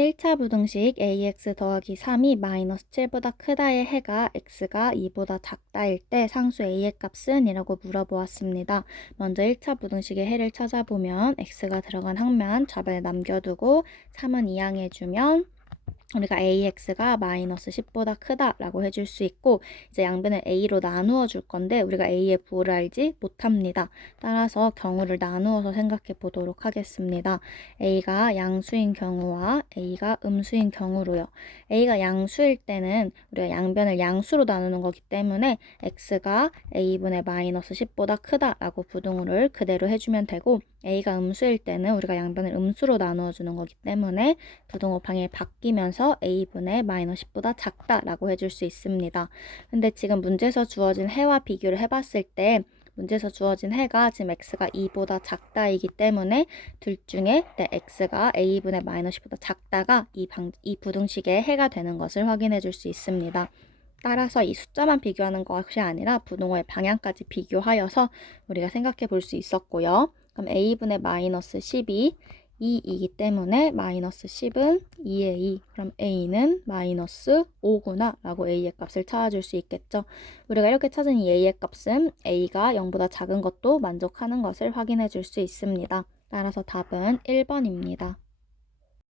1차 부등식 ax 더하기 3이 마이너스 7보다 크다의 해가 x가 2보다 작다일 때 상수 a의 값은? 이라고 물어보았습니다. 먼저 1차 부등식의 해를 찾아보면 x가 들어간 항면 좌변에 남겨두고 3은 이항해주면 우리가 ax가 마이너스 10보다 크다라고 해줄 수 있고 이제 양변을 a로 나누어 줄 건데 우리가 a의 부호를 알지 못합니다. 따라서 경우를 나누어서 생각해 보도록 하겠습니다. a가 양수인 경우와 a가 음수인 경우로요. a가 양수일 때는 우리가 양변을 양수로 나누는 거기 때문에 x가 a분의 마이너스 10보다 크다라고 부등호를 그대로 해주면 되고 a가 음수일 때는 우리가 양변을 음수로 나누어 주는 거기 때문에 부등호 방향이 바뀌면 서 a분의 마이너스 10보다 작다라고 해줄 수 있습니다. 근데 지금 문제에서 주어진 해와 비교를 해봤을 때 문제에서 주어진 해가 지금 x가 2보다 작다이기 때문에 둘 중에 내 x가 a분의 마이너스 10보다 작다가 이, 방, 이 부등식의 해가 되는 것을 확인해 줄 수 있습니다. 따라서 이 숫자만 비교하는 것이 아니라 부등호의 방향까지 비교하여서 우리가 생각해 볼 수 있었고요. 그럼 a분의 마이너스 10이 2이기 때문에 마이너스 10은 2의 2. 그럼 a는 마이너스 5구나 라고 a의 값을 찾아줄 수 있겠죠. 우리가 이렇게 찾은 이 a의 값은 a가 0보다 작은 것도 만족하는 것을 확인해 줄 수 있습니다. 따라서 답은 1번입니다.